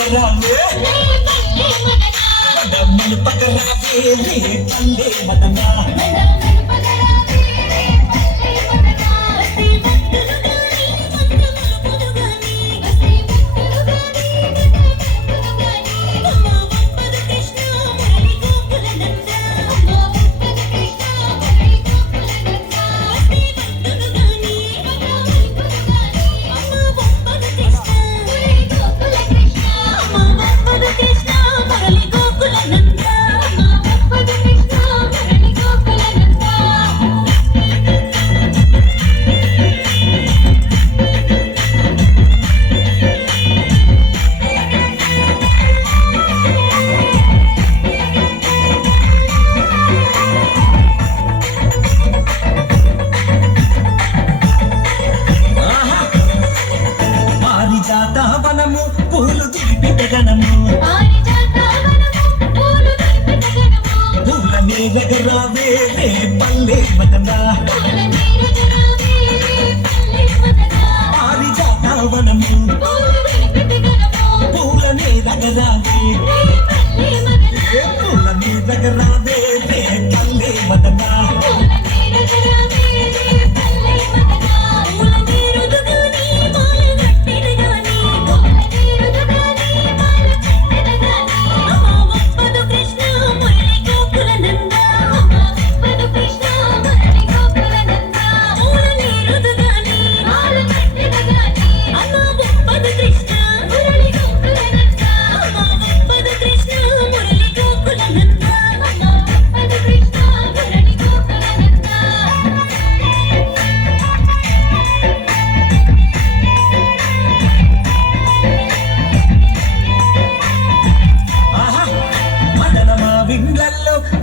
పగరావే మదమ్మని పగరావే రే పల్లె మదనా పారిజాతవనము పూలు తిరిపెట్టగనము పూల నీరగరావే రే పల్లె మదనా పారిజాతవనము పూల నీరగరావే పూల నీరగరావే రే పల్లె మదనా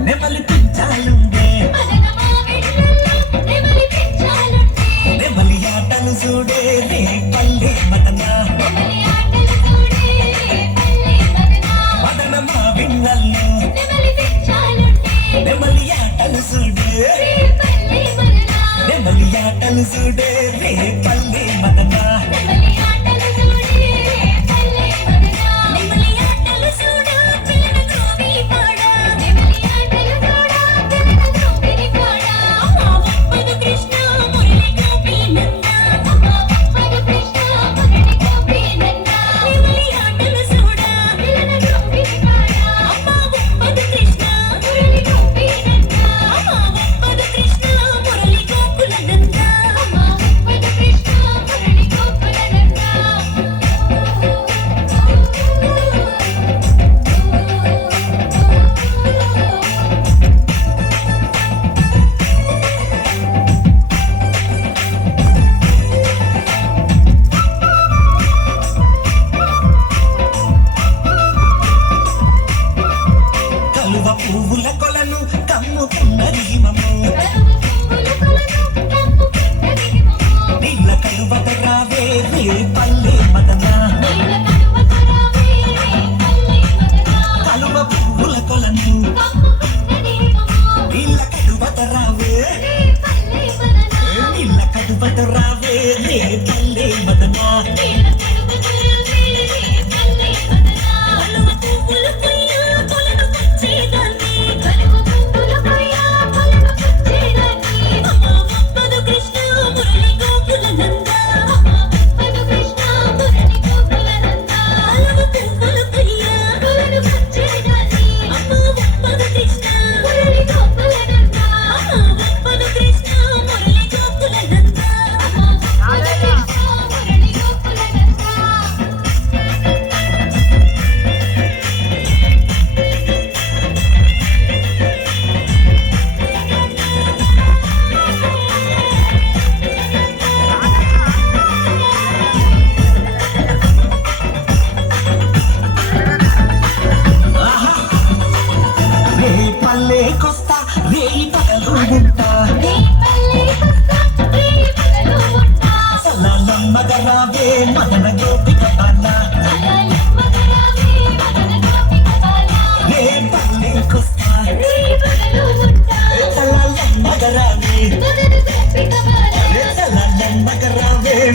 నెమలి పించాలుండే నెమలి ఆటలు చూడే రే పల్లె మదనా మదన మా వింగల్లో నెమలి ఆటలు చూడే నెమలి ఆటలు చూడే రే పల్లె మదనా పువ్వుల కొలను కమ్ముకున్నది హిమము నీళ్ళ కలువక రావే రే పల్లె మదనా కలువ పువ్వుల కొలను నీళ్ళ కలువక రావే నీళ్ళ కలువక రావే రే పల్లె మదనా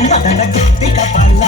మదన కీర్తి కపాల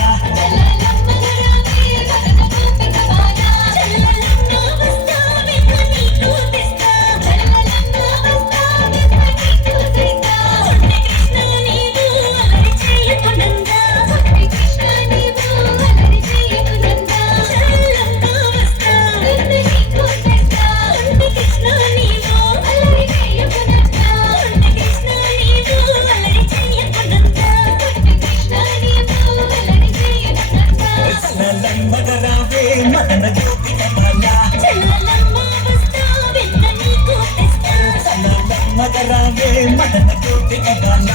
మదన కోటి మగాల